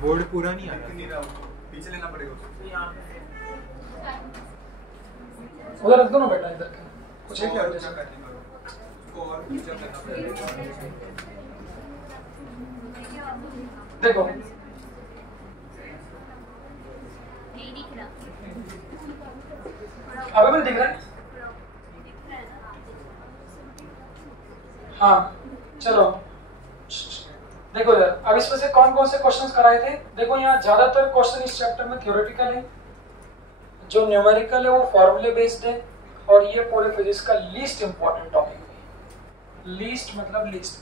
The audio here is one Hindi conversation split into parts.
बोर्ड पूरा नहीं आ रहा, पीछे लेना पड़ेगा उधर रख दो ना बेटा, इधर का कुछ है क्या उसको और पीछे करना पड़ेगा। देखो अभी भी दिख रहा है? हाँ चलो देखो यार, अब इसमें से कौन कौन से क्वेश्चंस कराए थे? देखो यहाँ ज्यादातर क्वेश्चन इस चैप्टर में थ्योरेटिकल है, जो न्यूमेरिकल है वो फॉर्मूले बेस्ड है, और ये पूरे फिजिक्स का लीस्ट इंपॉर्टेंट टॉपिक है। लीस्ट मतलब लीस्ट,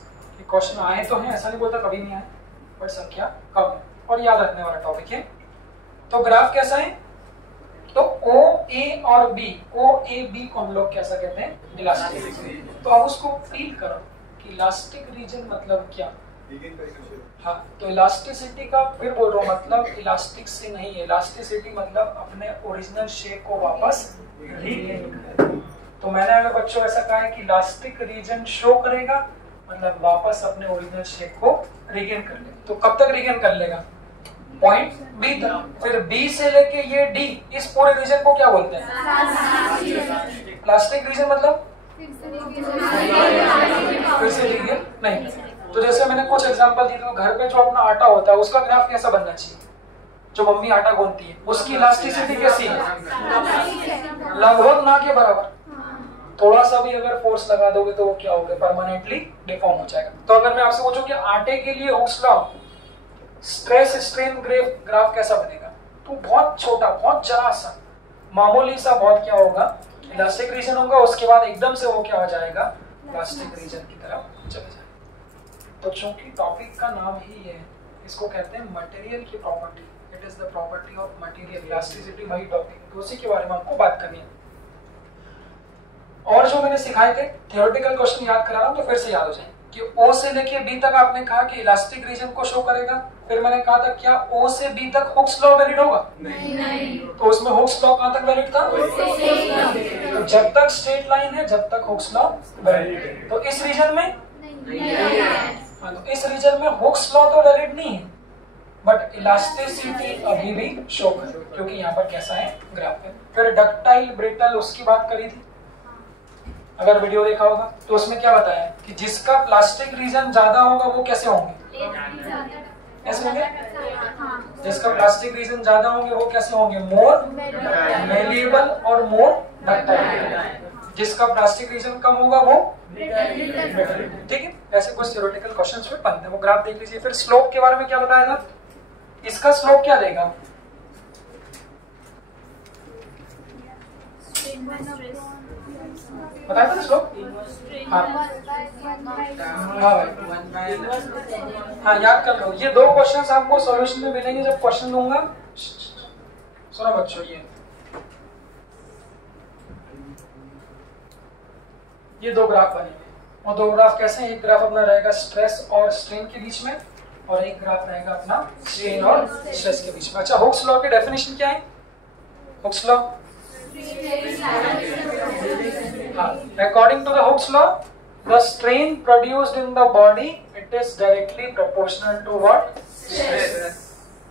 क्वेश्चन आए तो हैं, ऐसा नहीं बोलता कभी नहीं आए, बट संख्या कम है और याद रखने वाला टॉपिक है। तो ग्राफ कैसा है? तो ओ ए और बी, ओ ए बी को हम लोग कैसा कहते हैं? इलास्टिक। तो अब उसको फील करो कि इलास्टिक रीजन मतलब क्या। हाँ, तो इलास्टिसिटी का फिर बोल रहा हूँ मतलब इलास्टिक से नहीं है, इलास्टिसिटी मतलब अपने ओरिजिनल शेप को वापस रीगेन करना। तो मैंने अगर बच्चों ऐसा कहा है कि इलास्टिक रीजन शो करेगा, मतलब वापस अपने ओरिजिनल शेप को रीगेन कर ले। तो कब तक रीगेन कर लेगा? पॉइंट बी तक। फिर बी से लेके ये डी, इस पूरे रीजन को क्या बोलते हैं? इलास्टिक रीजन मतलब फिर से रीगेन नहीं। तो जैसे मैंने कुछ एग्जांपल दिए, तो घर पे जो अपना आटा होता है उसका ग्राफ कैसा बनना चाहिए? जो मम्मी आटा गूंथती है उसकी इलास्टिसिटी कैसी है? लगभग ना के बराबर। थोड़ा सा भी अगर फोर्स लगा दोगे तो वो क्या होगा? परमानेंटली डिफॉर्म हो जाएगा। तो अगर मैं आपसे पूछूं कि आटे के लिए Hooke's law, stress strain graph कैसा बनेगा? तो बहुत छोटा, बहुत जरा सा, मामूली सा, बहुत क्या होगा? इलास्टिक रीजन होगा, उसके बाद एकदम से वो क्या हो जाएगा? इलास्टिक रीजन की तरफ चले जाएगा। तो चूंकि टॉपिक का नाम ही है, इसको कहते हैं मटेरियल की property, it is the property of material, elasticity वही टॉपिक, तो उसी के बारे में हमको बात करनी है। और जो मैंने सिखाए थे थ्योरेटिकल क्वेश्चन याद करा रहा हूं, तो फिर से याद हो जाए कि O से लेके B तक आपने कहा कि इलास्टिक रीजन को शो करेगा। फिर मैंने कहा था क्या O से B तक हुक्स लॉ वैलिड होगा? नहीं। तो उसमें हुक्स लॉ कहां तक वैलिड था? तो जब तक स्ट्रेट लाइन है, जब तक हुक्स लॉ वैलिड है। तो इस रीजन में हाँ, तो इस रीजन में हुक्स लॉ तो वैलिड नहीं है, बट इलास्टिसिटी अभी भी शो कर रही है, क्योंकि यहाँ पर कैसा है? ग्राफ है। फिर डक्टाइल ब्रिटल, उसकी बात करी थी, अगर वीडियो देखा होगा तो उसमें क्या बताया कि जिसका प्लास्टिक रीजन ज्यादा होगा वो कैसे होंगे? ऐसे होंगे। जिसका प्लास्टिक रीजन ज्यादा होंगे वो कैसे होंगे? मोर मेलिएबल और मोर डक्टाइल। जिसका प्लास्टिक रीजन कम होगा वो ठीक है। ऐसे कुछ थ्योरेटिकल क्वेश्चंस में बनते हैं, वो ग्राफ देख लीजिए। फिर स्लोप के बारे में क्या बताया था? इसका स्लोप क्या देगा? बताया था स्लोप? हाँ भाई, हाँ याद कर लो। ये दो क्वेश्चंस आपको सॉल्यूशन में मिलेंगे जब क्वेश्चन दूंगा। सुनो बच्चों, ये दो ग्राफ बनेंगे, और दो ग्राफ कैसे हैं? एक ग्राफ अपना रहेगा स्ट्रेस और स्ट्रेन के बीच में, और एक ग्राफ रहेगा अपना स्ट्रेन और स्ट्रेस के बीच में। अच्छा, हुक्स लॉ की डेफिनेशन क्या है? Hooke's law, according to the Hooke's law, the strain produced in the body, it is directly proportional to what? Stress.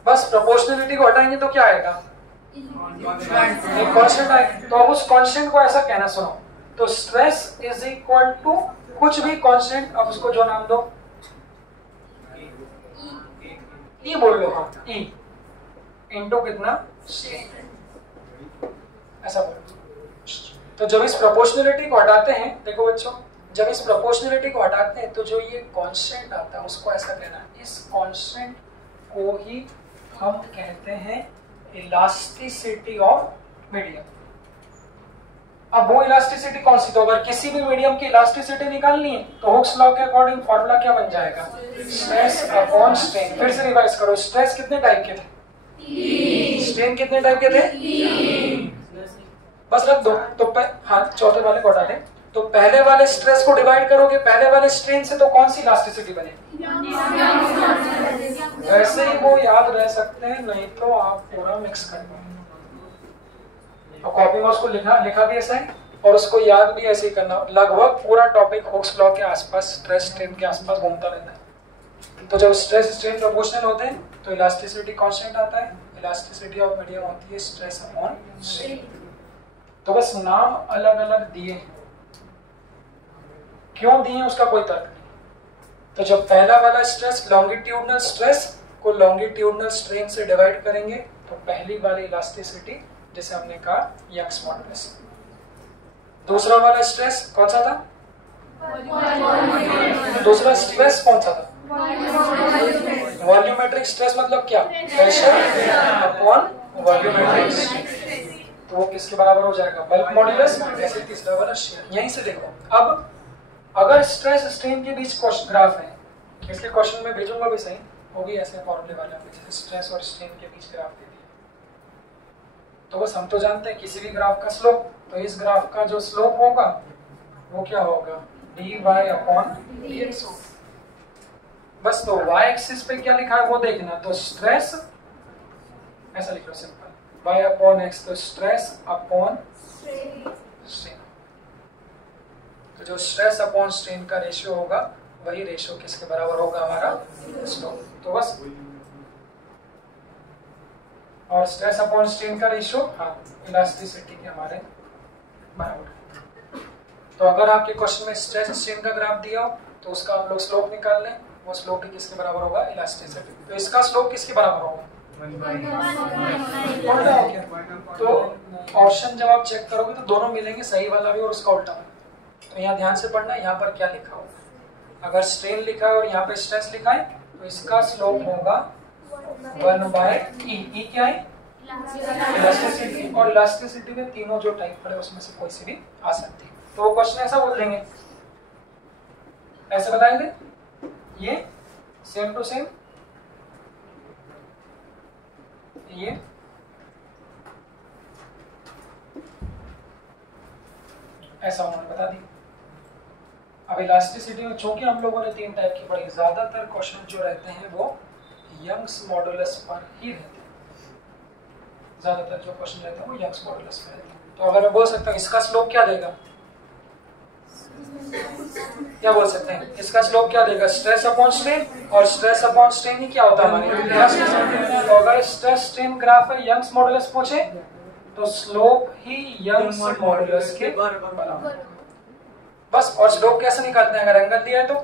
बस प्रोपोर्शनलिटी को हटाएंगे तो क्या आएगा? एक कांस्टेंट आएगा। तो अब उस कांस्टेंट को ऐसा कहना सुनो, तो स्ट्रेस इज इक्वल टू कुछ भी कांस्टेंट, अब उसको जो नाम दो, ई बोल लो। हाँ, ई इनटू कितना? ऐसा बोलो। तो जब इस प्रोपोर्शनलिटी को हटाते हैं, देखो बच्चों, जब इस प्रोपोर्शनलिटी को हटाते हैं तो जो ये कांस्टेंट आता है उसको ऐसा कहना, इस कांस्टेंट को ही हम कहते हैं इलास्टिसिटी ऑफ मीडियम। अब वो इलास्टिसिटी कौन सी? तो अगर किसी भी मीडियम की इलास्टिसिटी निकालनी है तो हुक्स लॉ के अकॉर्डिंग फॉर्मूला क्या बन जाएगा? Stress upon strain. फिर से रिवाइज करो, स्ट्रेस कितने टाइप के थे? स्ट्रेन कितने टाइप के थे? बस रख दो। तो हाँ, चौथे वाले को हटा दें। तो पहले वाले स्ट्रेस को डिवाइड करोगे पहले वाले स्ट्रेन से, तो कौन सी इलास्टिसिटी बनेगी? वैसे ही वो याद रह सकते हैं, नहीं तो आप पूरा मिक्स कर दो। कॉपी में उसको लिखा भी ऐसा है, और उसको याद भी ऐसे ही करना। लगभग पूरा टॉपिक हुक्स लॉ के आसपास, स्ट्रेस स्ट्रेन के आसपास घूमता रहता है। तो जब स्ट्रेस स्ट्रेन प्रोपोर्शनल होते हैं तो इलास्टिसिटी कांस्टेंट आता है, इलास्टिसिटी ऑफ मीडियम होती है स्ट्रेस अपॉन स्ट्रेन। तो बस नाम अलग अलग दिए हैं, क्यों दिए उसका कोई तर्क नहीं। तो जब पहला वाला स्ट्रेस लॉन्गिट्यूडनल स्ट्रेस को लॉन्गिट्यूडनल स्ट्रेन से डिवाइड करेंगे तो पहली वाली इलास्टिसिटी जैसे हमने कहा यंग्स मॉडुलस। दूसरा वाला स्ट्रेस कौन सा था? दूसरा स्ट्रेस कौन सा था? वॉल्यूमेट्रिक स्ट्रेस मतलब क्या? Pressure upon volumetric stress. तो वो किसके बराबर हो जाएगा? Bulk modulus. ऐसे तीसरा वाला शेयर। यहीं से देखो, अब अगर स्ट्रेस स्ट्रेन के बीच ग्राफ है, इसके क्वेश्चन में भेजूंगा भी सही, वो भी ऐसे फॉर्मूले वाले होंगे जैसे स्ट्रेस और स्ट्रेन के बीच ग्राफ दे दिया। तो बस हम तो जानते हैं किसी भी ग्राफ का स्लोप, तो इस ग्राफ का जो स्लोप होगा वो क्या होगा? dy अपॉन dx होगा। बस तो y एक्सिस पे क्या लिखा है वो देखना, तो स्ट्रेस ऐसा लिख लो सिंपल, y अपॉन x, तो स्ट्रेस अपॉन स्ट्रेन। तो जो स्ट्रेस अपॉन स्ट्रेन का रेशियो होगा वही रेशियो किसके बराबर होगा? हमारा स्लोप। तो बस, और स्ट्रेस अपॉन स्ट्रेन का रेशियो हाँ इलास्टिसिटी के हमारे बराबर। तो अगर आपके क्वेश्चन में स्ट्रेस स्ट्रेन का ग्राफ दिया हो तो उसका हम लोग स्लोप निकाल लें, वो स्लोप भी किसके बराबर होगा? इलास्टिसिटी। तो इसका स्लोप किसके बराबर होगा? उल्टा हो गया। तो ऑप्शन जब आप चेक करोगे तो दोनों मिलेंगे, सही वाला भी और उसका उल्टा। तो यहाँ ध्यान से पढ़ना, यहाँ पर क्या लिखा होगा। अगर स्ट्रेन लिखा है और यहाँ पे स्ट्रेस लिखा है तो इसका स्लोप होगा 1/e। e क्या है? इलास्टिसिटी। और इलास्टिसिटी में तीनों जो टाइप पड़े उसमें से कोई सी भी आ सकती है। तो वो क्वेश्चन ऐसा बोल देंगे, ऐसे बताएंगे, ये सेम टू सेम, ये ऐसा उन्होंने बता दी। अब इलास्टिसिटी में चूंकि हम लोगों ने 3 टाइप की पढ़ी, ज्यादातर क्वेश्चन जो रहते हैं वो यंग्स मॉडुलस पर ही रहते हैं। ज्यादातर जो क्वेश्चन रहते हैं वो यंग्स मॉडुलस पर रहते हैं। तो अगर मैं बोल सकता हूँ इसका स्लोप क्या देगा, क्या बोल सकते हैं? इसका स्लोप क्या देगा? स्ट्रेस अपॉन स्ट्रेन, और स्ट्रेस अपॉन स्ट्रेन ही क्या होता है हमारे? तो अगर स्ट्रेस स्ट्रेन ग्राफ है यंग्स मॉडुलस पूछे तो स्लोप ही यंग्स मॉडुलस के बराबर। बस, और स्लोप कैसे निकालते हैं? अगर एंगल दिया है तो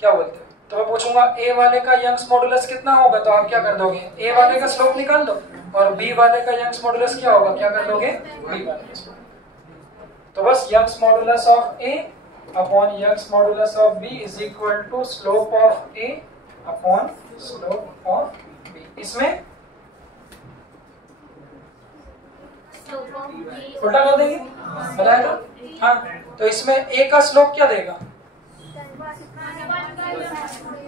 क्या बोलते हैं? तो मैं पूछूंगा ए वाले का यंग्स मॉडुलस कितना होगा, तो आप क्या कर दोगे? ए वाले का स्लोप निकाल दो, और बी वाले का यंग्स मॉडुलस क्या होगा? क्या कर दोगे? बी वाले का। तो बस Young's modulus of A upon Young's modulus of B is equal to slope of A upon slope of B. इसमें उल्टा कर देंगे, बताएगा? हाँ, तो इसमें ए का स्लोप क्या देगा?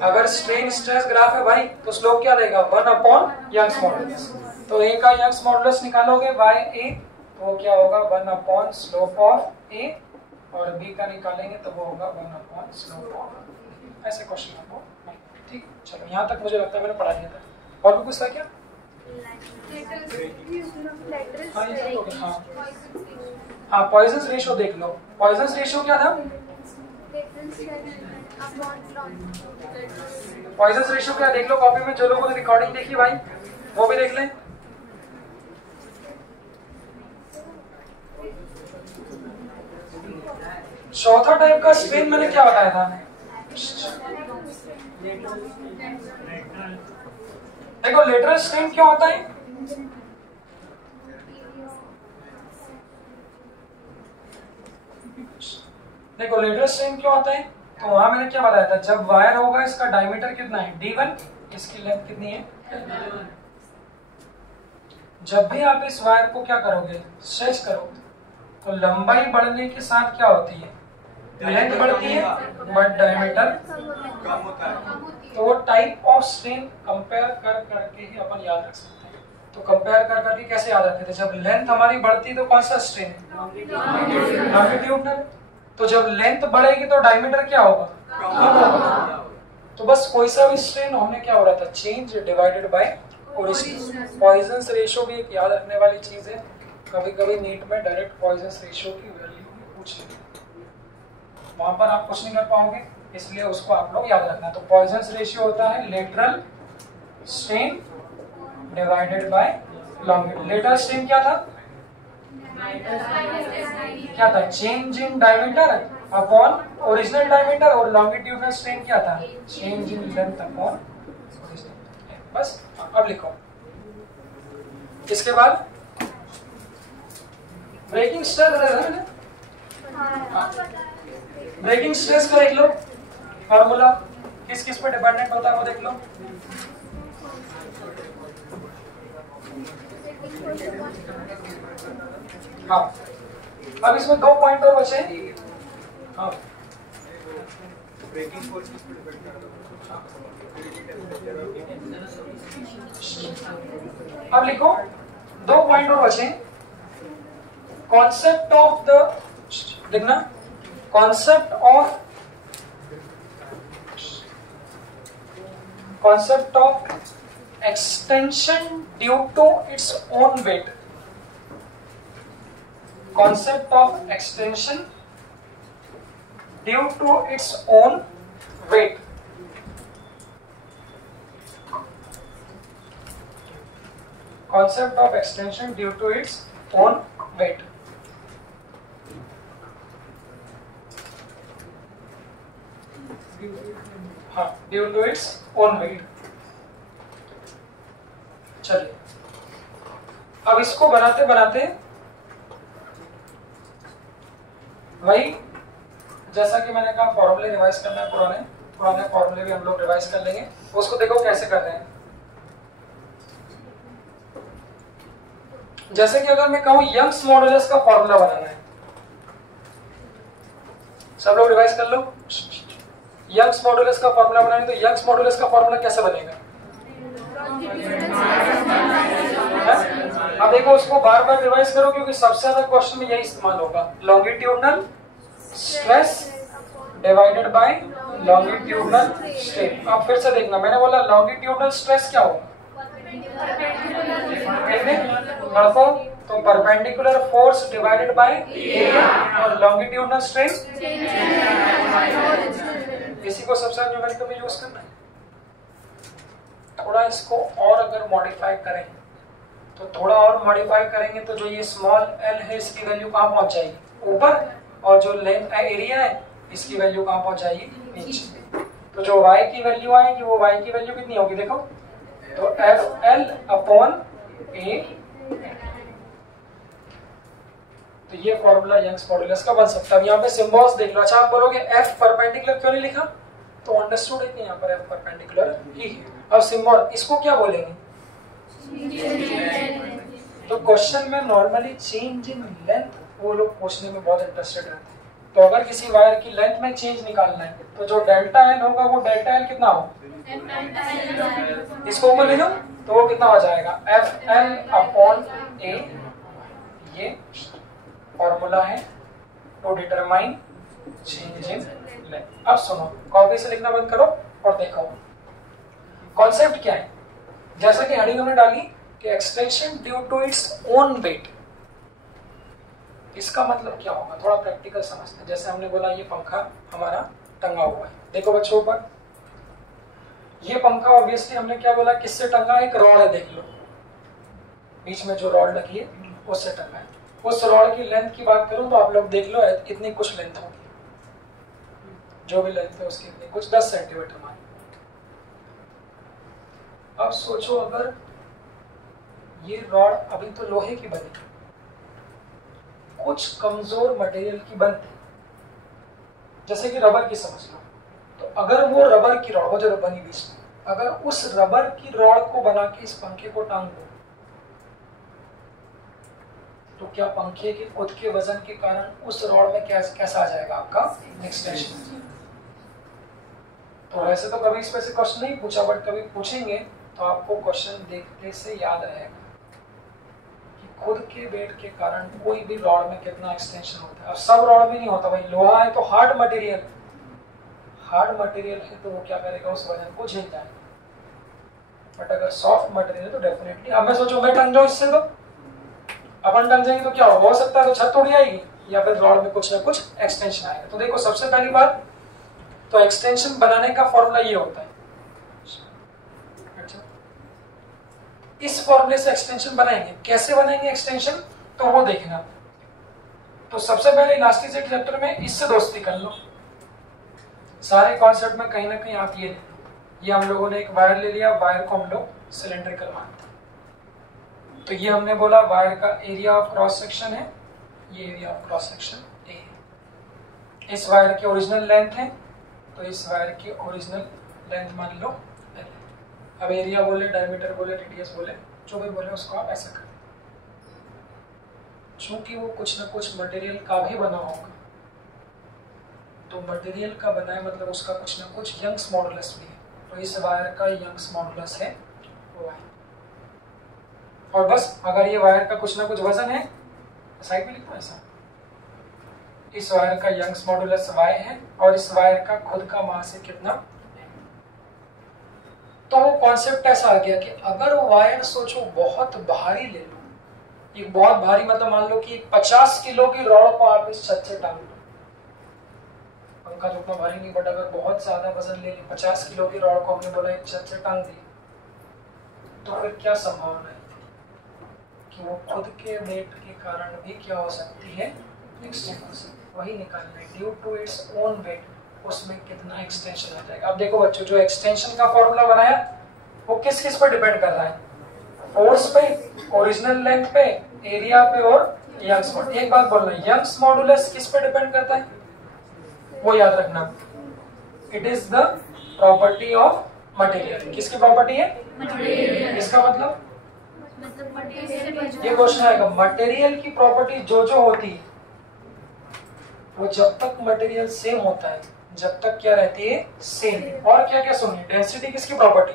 अगर स्ट्रेन स्ट्रेस ग्राफ है भाई तो स्लोप क्या देगा? 1 अपॉन यंग्स मॉडुलस। तो ए का यंग्स मॉडुलस निकालोगे बाय ए, तो वो क्या होगा? 1 अपॉन स्लोप ऑफ ए, और बी का निकालेंगे तो वो होगा 1 अपॉन स्लोप ऑफ बी। ऐसे क्वेश्चन आपको, ठीक। चलो यहाँ तक मुझे लगता है मैंने पढ़ा दिया था। और भी कुछ था क्या? हाँ, पॉइजन्स रेशियो देख लो। पॉइजन्स रेशियो क्या था? पॉइजन्स रेशियो क्या देख लो कॉपी में, जो लोगों ने रिकॉर्डिंग देखी भाई वो भी देख लें। चौथा टाइप का स्ट्रेन मैंने क्या बताया था? देखो लेटरल स्ट्रेन क्या होता है? देखो लेटरल स्ट्रेन क्या होता है, तो वहां मैंने क्या बताया था? जब वायर होगा इसका डायमीटर कितना है? d1, इसकी लेंथ कितनी है? जब भी आप इस वायर को क्या करोगे? स्ट्रेच करोगे तो लंबाई बढ़ने के साथ क्या होती है? लेंथ बढ़ती है बट डायमीटर कम होता है। तो वो टाइप ऑफ स्ट्रेन कंपेयर कर करके ही अपन याद रख सकते हैं। तो कंपेयर कर करके कैसे याद रखते थे? जब लेंथ हमारी बढ़ती तो कौन सा स्ट्रेन है? लॉन्गिट्यूडनल। तो जब लेंथ बढ़ेगी तो डायमीटर क्या होगा? तो बस कोई सा भी स्ट्रेन हमने क्या हो रहा था? Change divided by origin. Poisson's ratio भी एक याद रखने वाली चीज है। कभी कभी नीट में डायरेक्ट पॉइजन्स रेशियो की वैल्यू पूछ लेते हैं। वहां पर आप कुछ नहीं कर पाओगे, इसलिए उसको आप लोग याद रखना। तो पॉइजन्स रेशियो होता है lateral strain divided by longitude. Lateral strain क्या था? क्या था? Change in diameter upon original diameter, और लॉन्गिट्यूडनल स्ट्रेन क्या था? Change in length upon original. बस अब लिखो। इसके बाद ब्रेकिंग स्ट्रेस, ब्रेकिंग स्ट्रेस का देख लो फॉर्मूला, किस किस पे डिपेंडेंट होता है वो देख लो। हाँ, अब इसमें 2 पॉइंट और बचे। हाँ, ब्रेकिंग फोर्स किस पे डिपेंड करता है? अब लिखो 2 पॉइंट और बचे। कॉन्सेप्ट ऑफ द, लिखना, concept of extension due to its own weight. Concept of extension due to its own weight. Concept of extension due to its own weight. हाँ, due to its own weight. चलिए, अब इसको बनाते बनाते वही, जैसा कि मैंने कहा फॉर्मूले रिवाइज करना है, पुराने फॉर्मूले भी हम लोग रिवाइज कर लेंगे। उसको देखो कैसे कर रहे हैं। जैसे कि अगर मैं कहूं यंग्स मॉडुलस का फॉर्मूला बनाना है, सब लोग रिवाइज कर लो। यंग्स मॉडुलस का फॉर्मूला बनाना है तो यंग्स मॉडुलस का फॉर्मूला कैसे बनेगा? अब देखो उसको बार बार रिवाइज करो, क्योंकि सबसे ज्यादा क्वेश्चन में यही इस्तेमाल होगा। Longitudinal stress divided by longitudinal strain. अब फिर से देखना, मैंने बोला लॉन्गिट्यूडनल स्ट्रेस क्या होगा? तो perpendicular force divided by area, और लॉन्गिट्यूडनल स्ट्रेन इसी को सबसे न्यूमेरिकल में यूज करना है। थोड़ा इसको और अगर मॉडिफाई करें तो थोड़ा और मॉडिफाई करेंगे तो जो ये स्मॉल एल है इसकी वैल्यू कहाँ पहुंच जाएगी? ऊपर, और जो लेंथ एरिया है इसकी वैल्यू कहाँ पहुंच जाएगी? नीचे। तो जो y की वैल्यू आएगी वो y की वैल्यू कितनी होगी? देखो तो एफ एल अपॉन ए। तो ये फॉर्मूला यंग्स मॉडुलस का बन सकता है। यहाँ पे सिंबल्स देख लो। अच्छा, आप बोलोगे एफ परपेंडिकुलर क्यों नहीं लिखा? तो अंडरस्टूड है कि यहाँ पर एफ परपेंडिकुलर ही है। अब सिंबल इसको क्या बोलेंगे? तो क्वेश्चन में नॉर्मली चेंज इन लेंथ वो लोग पूछने में बहुत इंटरेस्टेड रहते हैं। तो अगर किसी वायर की लेंथ में चेंज निकालना है तो जो डेल्टा एल होगा वो डेल्टा एल कितना हो? इसको ऊपर ले लो तो वो कितना हो जाएगा? F L upon A. ये फॉर्मूला है to determine change in length. अब सुनो, कॉपी से लिखना बंद करो और देखो कॉन्सेप्ट क्या है। जैसा कि हेडिंग हमने डाली कि extension due to its own weight, इसका मतलब क्या होगा? थोड़ा प्रैक्टिकल समझते हैं। जैसे हमने बोला ये पंखा हमारा टंगा हुआ है, देखो बच्चों ऊपर ये पंखा ऑब्वियसली हमने क्या बोला, किससे टंगा? एक रॉड है, देख लो बीच में जो रॉड लगी है उससे टंगा है। उस रॉड की लेंथ की बात करूं तो आप लोग देख लो इतनी कुछ लेंथ होगी, जो भी लेंथ है उसकी इतनी कुछ 10 सेंटीमीटर मान। अब सोचो अगर ये रॉड अभी तो लोहे की बनी, कुछ कमजोर मटेरियल की बनती, जैसे कि रबर की समझ लो। तो अगर वो रबर की रॉड, वो जो बनी बीच में, अगर उस रबर की रॉड को बना के इस पंखे को टांग दो तो क्या पंखे के खुद के वजन के कारण उस रॉड में कैसा आ जाएगा आपका एक्सटेंशन? तो वैसे तो कभी इस पे से क्वेश्चन नहीं पूछा, बट कभी पूछेंगे तो आपको क्वेश्चन देखने से याद रहेगा कि खुद के वेट के कारण कोई भी रॉड में कितना एक्सटेंशन होता है। अब सब रॉड में नहीं होता भाई, लोहा है तो हार्ड मटेरियल है तो वो क्या करेगा, उस वजन को झेल जाएगा। बट अगर सॉफ्ट मटेरियल है तो डेफिनेटली, अब मैं सोचो मैं टंग जाऊं इससे, तो अपन टंग जाएंगे तो क्या होगा? हो सकता है तो छत उड़ जाएगी, या फिर रॉड में कुछ ना कुछ एक्सटेंशन आएगा। तो देखो सबसे पहली बात तो एक्सटेंशन बनाने का फॉर्मूला ये होता है। अच्छा, इस फॉर्मूले से एक्सटेंशन बनाएंगे, कैसे बनाएंगे एक्सटेंशन तो वो देखना। तो सबसे पहले इलास्टिसिटी चैप्टर में इससे दोस्ती कर लो, सारे कॉन्सेप्ट में कहीं ना कहीं आप ये ले लो। ये हम लोगों ने एक वायर ले लिया, वायर को हम लोग सिलेंड्रिकल मानते हैं। तो ये हमने बोला वायर का एरिया ऑफ क्रॉस सेक्शन है, ये area of cross section A है। इस वायर की ओरिजिनल लेंथ है, तो इस वायर की ओरिजिनल लेंथ मान लो L है। अब एरिया बोले, डायमीटर बोले, रेडियस बोले, जो भी बोले उसको आप ऐसा कर। चूंकि वो कुछ ना कुछ मटेरियल का भी बना होगा, तो मटेरियल का बना है मतलब उसका कुछ ना कुछ यंग्स मॉडुलस भी है। तो इस वायर का यंग्स मॉडुलस है y। और बस अगर ये वायर का कुछ ना कुछ वजन है, साइड में लिखो ऐसा, इस वायर का यंग्स मॉडुलस y है और इस वायर का खुद का मास है कितना। तो वो कॉन्सेप्ट ऐसा आ गया कि अगर वो वायर सोचो बहुत भारी ले लो, एक बहुत भारी मतलब मान लो कि 50 किलो की रॉड को आप इस छत से टांग लो, पंखा तो उतना भारी नहीं, बट अगर बहुत ज्यादा वजन ले ली, 50 किलो की रॉड को हमने बोला एक छत से टांग दी, तो फिर क्या संभावना है कि वो खुद के वेट के कारण भी क्या हो सकती है, एक्सटेंड हो सकती है। वही निकालना है due to its own weight, उसमें कितना एक्सटेंशन आ जाएगा। अब देखो बच्चों, जो एक्सटेंशन का फॉर्मूला बनाया वो किस किस पर डिपेंड कर रहा है, फोर्स पे, ओरिजिनल लेंथ पे, एरिया पे और यंग्स मॉडुलस। एक बात बोलना, यंग्स मॉडुलस किस पे डिपेंड करता है वो याद रखना, it is the property of material. किसकी प्रॉपर्टी है, मटेरियल। इसका मतलब ये क्वेश्चन आएगा, मटेरियल की प्रॉपर्टी जो जो होती है वो जब तक मटेरियल सेम होता है, जब तक क्या रहती है, सेम। और क्या क्या सुनिए, डेंसिटी किसकी प्रॉपर्टी,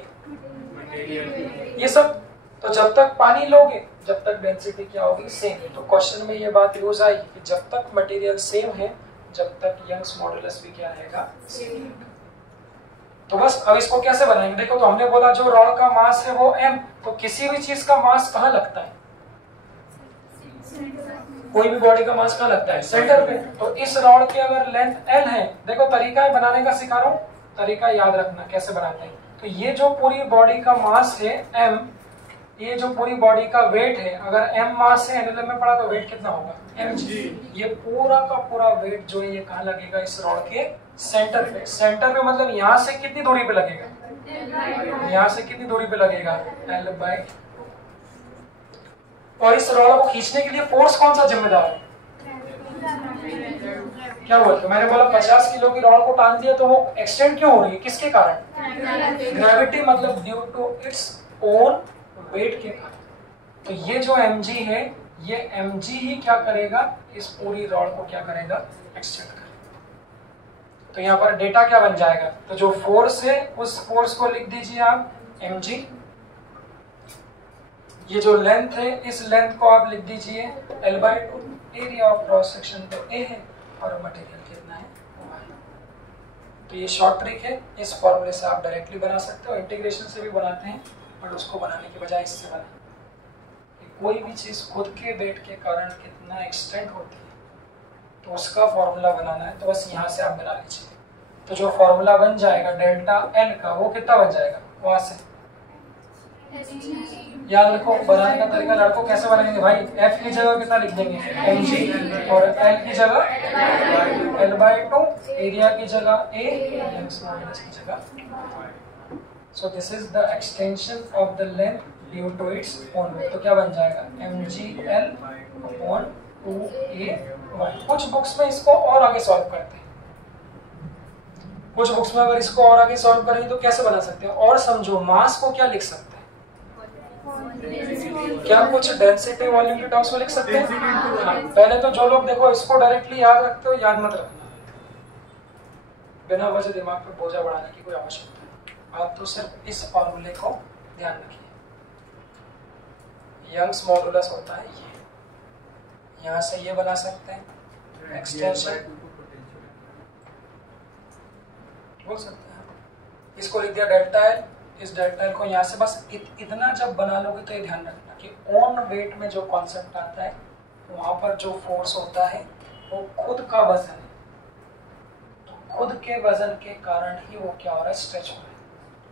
मटेरियल, ये सब। तो जब तक पानी लोगे जब तक डेंसिटी क्या होगी, सेम। तो क्वेश्चन में ये बात यूज आएगी कि जब तक मटेरियल सेम है जब तक यंग्स मॉडुलस भी क्या रहेगा, सेम। तो बस अब इसको कैसे बनाएंगे, देखो तो हमने बोला जो रॉड का मास है वो m, तो किसी भी चीज का मास कहाँ लगता है, कोई भी बॉडी का मास कहाँ लगता है, सेंटर पे। तो इस रॉड की अगर लेंथ l है, देखो तरीका है बनाने का सिखा रहा हूँ, तरीका याद रखना कैसे बनाते हैं। तो ये जो पूरी बॉडी का मास है m, ये जो पूरी बॉडी का वेट है, अगर m मास है, एनएलएम में पढ़ा तो वेट कितना होगा, mg। ये पूरा का पूरा वेट जो है ये कहाँ लगेगा, इस रॉड के सेंटर पे। सेंटर पे मतलब यहाँ से कितनी दूरी पे लगेगा, यहाँ से कितनी दूरी पे लगेगा, L/। और इस रॉड को खींचने के लिए फोर्स कौन सा जिम्मेदार है, क्या बोलते, मैंने बोला 50 किलो की रॉड को टांग दिया तो वो एक्सटेंड क्यों हो रही है, किसके कारण, ग्रेविटी, मतलब due to its own weight के कारण। तो ये जो mg है, ये mg ही क्या करेगा, इस पूरी रॉड को क्या करेगा, एक्सटेंड करेगा। तो यहाँ पर डेटा क्या बन जाएगा, तो जो फोर्स है उस फोर्स को लिख दीजिए आप mg, ये जो लेंथ है इस लेंथ को आप लिख दीजिए L/2, area of cross section तो A है और मटेरियल कितना है y। तो ये शॉर्ट ट्रिक है, इस फॉर्मूले से आप डायरेक्टली बना सकते हो, इंटीग्रेशन से भी बनाते हैं, बट उसको बनाने के बजाय इससे बना कि कोई भी चीज खुद के वेट के कारण कितना एक्सटेंड होती है, तो उसका फॉर्मूला बनाना है। तो बस यहाँ से आप बना लीजिए। तो जो फॉर्मूला बन जाएगा डेल्टा L का, वो कितना बन जाएगा, वहां से याद रखो। बनाने का तरीका लड़कों कैसे बनाएंगे भाई, F की जगह कितना लिख देंगे, mg, और L की जगह L/2, एरिया की जगह A, यंग्स मॉडुलस की जगह। So this is the extension of the length due to its own weight. तो क्या बन जाएगा, mgL/2a/y। कुछ बुक्स में इसको और आगे सॉल्व करते हैं, कुछ बुक्स में अगर इसको और आगे सॉल्व करेंगे तो कैसे बना सकते हैं, और समझो मास को क्या लिख सकते हैं, क्या कुछ डेंसिटी वॉल्यूम के टर्म्स में लिख सकते हैं। पहले तो जो लोग देखो इसको डायरेक्टली याद रखते हो, याद मत रखना, बिना वजह दिमाग पर बोझा बढ़ाने की कोई आवश्यकता नहीं। आप तो सिर्फ इस फॉर्मूले को ध्यान रखिए, यंग्स मॉडुलस होता है ये, यहाँ से ये बना सकते हैं एक्सटेंशन, बोल सकते हैं, इसको लिख दिया डेल्टा L। इस डेल्टा L को यहाँ से बस इतना जब बना लोगे तो ये ध्यान रखना कि ऑन वेट में जो कॉन्सेप्ट आता है वहां पर जो फोर्स होता है वो खुद का वजन है, तो खुद के वजन के कारण ही वो क्या हो रहा है, स्ट्रेच हो रहा है।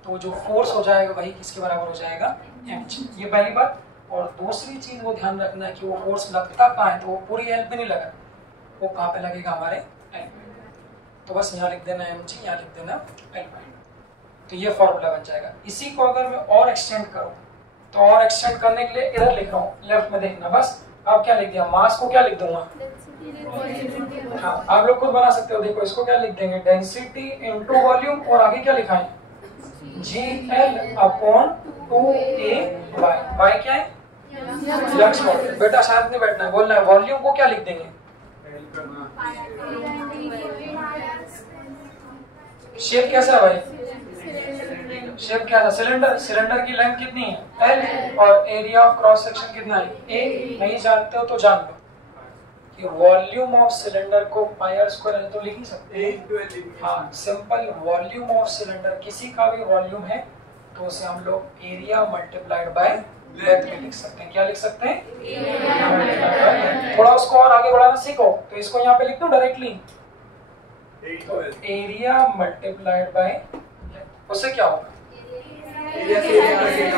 तो जो फोर्स हो जाएगा वही किसके बराबर हो जाएगा, mg। ये पहली बात। और दूसरी चीज वो ध्यान रखना है कि वो फोर्स लगता कहाँ है, तो वो पूरी एल पे नहीं लगा, वो कहाँ पे लगेगा, हमारे एल पे। तो बस यहाँ लिख देना mg, यहाँ लिख देना एल पे। तो ये फॉर्मूला बन जाएगा। इसी को अगर मैं और एक्सटेंड करूँ, तो और एक्सटेंड करने के लिए इधर लिख रहा हूँ, लेफ्ट में देखना। बस अब क्या लिख दिया, मास को क्या लिख दूंगा, हाँ आप लोग खुद बना सकते हो। देखो इसको क्या लिख देंगे, डेंसिटी इनटू वॉल्यूम, और आगे क्या लिखा है, GL अपॉन 2A वाई क्या है, लक्स वॉल्यूम। बेटा साथ में बैठना है, बोलना है। वॉल्यूम को क्या लिख देंगे, शेप कैसा है भाई, शेप क्या था, सिलेंडर। सिलेंडर की लेंथ कितनी है, L, और एरिया ऑफ क्रॉस सेक्शन कितना है, A। नहीं जानते हो तो जान लो कि वॉल्यूम ऑफ सिलेंडर को पाई आर स्क्वायर तो लिख ही सकते हैं। हाँ सिंपल, वॉल्यूम ऑफ सिलेंडर किसी का भी वॉल्यूम है तो उसे हम लोग एरिया मल्टीप्लाइड बाय लेंथ में लिख सकते हैं। क्या लिख सकते हैं, थोड़ा उसको और आगे बढ़ाना सीखो, तो इसको यहाँ पे लिख दो डायरेक्टली, तो एरिया मल्टीप्लाइड बाय, उससे क्या होगा,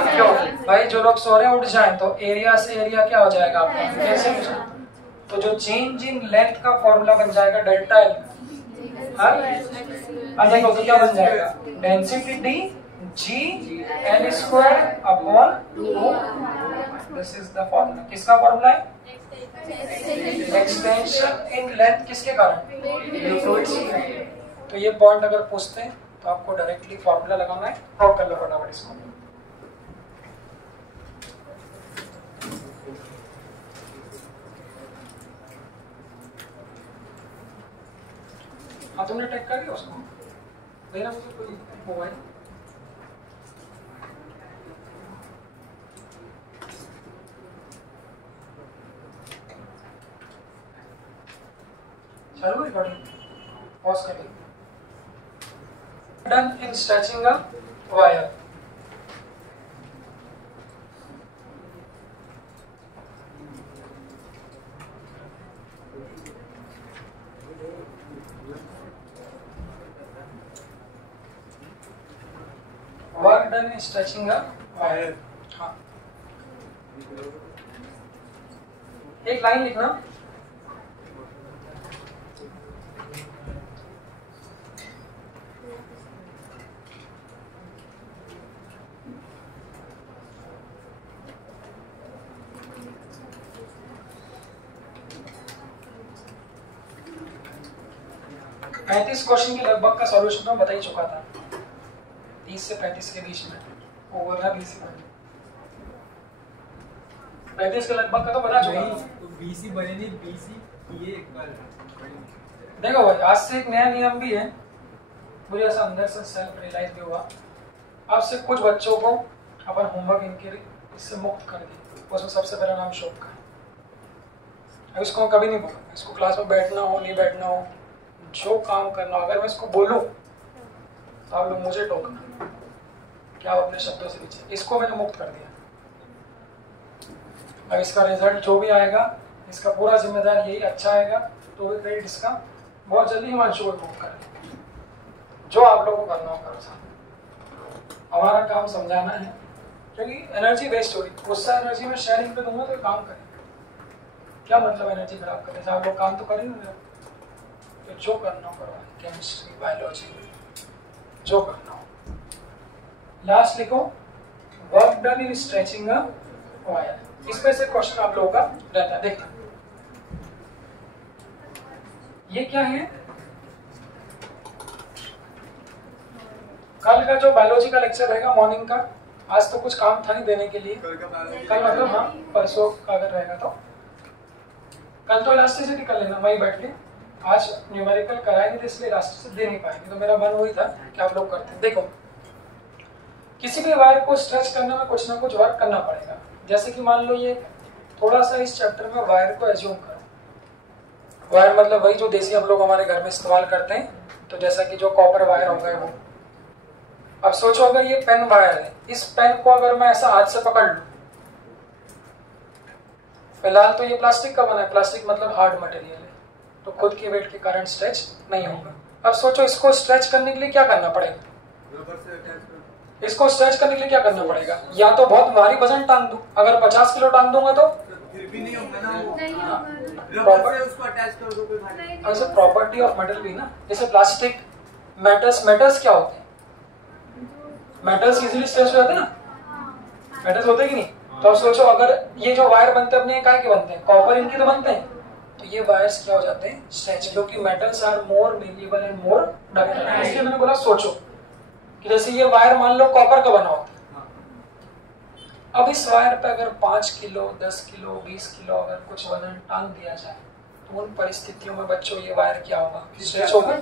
क्यों भाई जो लोग सो रहे हैं उठ जाएं, तो एरिया से एरिया क्या हो जाएगा आपका, कैसे हो जाएगा। तो जो चेंज इन लेंथ का फॉर्मूला बन जाएगा डेल्टा एल। हाँ देखो तो क्या बन जाएगा, density D G L square upon 2। This is the formula. किसका फॉर्मूला है, एक्सटेंशन इन लेंथ किसके कारण, तो ये पॉइंट अगर पूछते हैं तो आपको डायरेक्टली फॉर्मूला लगाना है, ड्रॉ कर लो फटाफट इसको। हाँ तुमने टेक कर लिया उसको, देना मुझे कोई मोबाइल। चलो रिकॉर्डिंग पॉज कर लो। Done in stretching a wire. Work done in stretching a wire. हाँ एक लाइन लिखना, क्वेश्चन के लगभग का सॉल्यूशन तो बता ही चुका था, 30 से 35 के बीच में ओवर है, 20 से 35 के लगभग का तो बना चुका था। तो बीसी बने नहीं, बीसी ये एक बार देखो भाई आज से एक नया नियम भी है, मुझे ऐसा अंदर से सेल्फ रियलाइज भी हुआ। अब से कुछ बच्चों को अपन होमवर्क इनके इससे मुक्त कर दिए, उसमें सबसे पहला नाम शोक का। अब इसको कभी नहीं बोलूँगा, इसको क्लास में बैठना हो नहीं बैठना हो, जो काम करना हो, अगर मैं इसको बोलूं तो आप लोग मुझे टोकना, क्या आप अपने शब्दों से पीछे। इसको मैंने मुक्त कर दिया। अब इसका रिजल्ट जो भी आएगा, इसका पूरा जिम्मेदार यही, अच्छा आएगा तो भी क्रेडिट इसका। बहुत जल्दी हिमांशु को मुक्त कर दिया, जो आप लोगों को करना हो करो साहब। हमारा काम समझाना है, क्योंकि एनर्जी वेस्ट हो रही, गुस्सा एनर्जी में शेयरिंग पे दूंगा तो काम करें, क्या मतलब एनर्जी खराब करने से, आप लोग काम तो करेंगे मेरा। तो जो करना हो करो, केमिस्ट्री बायोलॉजी जो करना हो। लास्ट लिखो, work done in stretching a wire. इसमें से क्वेश्चन आप लोगों का रहता है, देखना ये क्या है। कल का जो बायोलॉजी का लेक्चर रहेगा मॉर्निंग का, आज तो कुछ काम था नहीं देने के लिए, कल मतलब हाँ परसों का अगर रहेगा तो कल तो इलास्टिसिटी कर लेना वहीं बैठ के। आज न्यूमेरिकल कराएंगे तो इसलिए इलास्टिसिटी दे नहीं पाएंगे, तो मेरा मन वही था कि आप लोग करते हैं। देखो किसी भी वायर को स्ट्रेच करने में कुछ ना कुछ वर्क करना पड़ेगा। जैसे कि मान लो ये थोड़ा सा इस चैप्टर में वायर को एज्यूम करो। वायर मतलब वही जो देसी हम लोग हमारे घर में इस्तेमाल करते हैं, तो जैसा कि जो कॉपर वायर हो गए वो। अब सोचो अगर ये पेन वायर है, इस पेन को अगर मैं ऐसा हाथ से पकड़ लूं, फिलहाल तो ये प्लास्टिक का बना है, प्लास्टिक मतलब हार्ड मटेरियल है, तो खुद के वेट के कारण स्ट्रेच नहीं होगा। अब सोचो इसको स्ट्रेच करने के लिए क्या करना पड़ेगा, रबर से अटैच कर इसको स्ट्रेच करने के लिए क्या करना पड़ेगा, या तो बहुत भारी वजन टांग दूं, अगर 50 किलो टांग दूंगा तो फिर भी नहीं होगा ना वो, नहीं होगा। रबर से उसको अटैच कर दो कोई भारी। ऐसे प्रॉपर्टी ऑफ मेटल भी ना, जैसे प्लास्टिक मेटल्स क्या होते हैं, मेटल्स इजीली स्ट्रेच हो जाते हैं ना, मेटल्स होते हैं कि नहीं। तो अब सोचो अगर ये जो वायर बनते हैं अपने काय के बनते हैं, कॉपर इनके तो बनते हैं, तो ये वायर्स क्या हो जाते हैं स्ट्रेच, क्योंकि metals are more malleable and more ductile. इसलिए मैंने बोला सोचो कि जैसे ये वायर मान लो कॉपर का बना होता है, अब इस वायर पे अगर 5 किलो 10 किलो 20 किलो अगर कुछ वजन टांग दिया जाए तो उन परिस्थितियों में बच्चों ये वायर क्या होगा, स्ट्रेच होगा।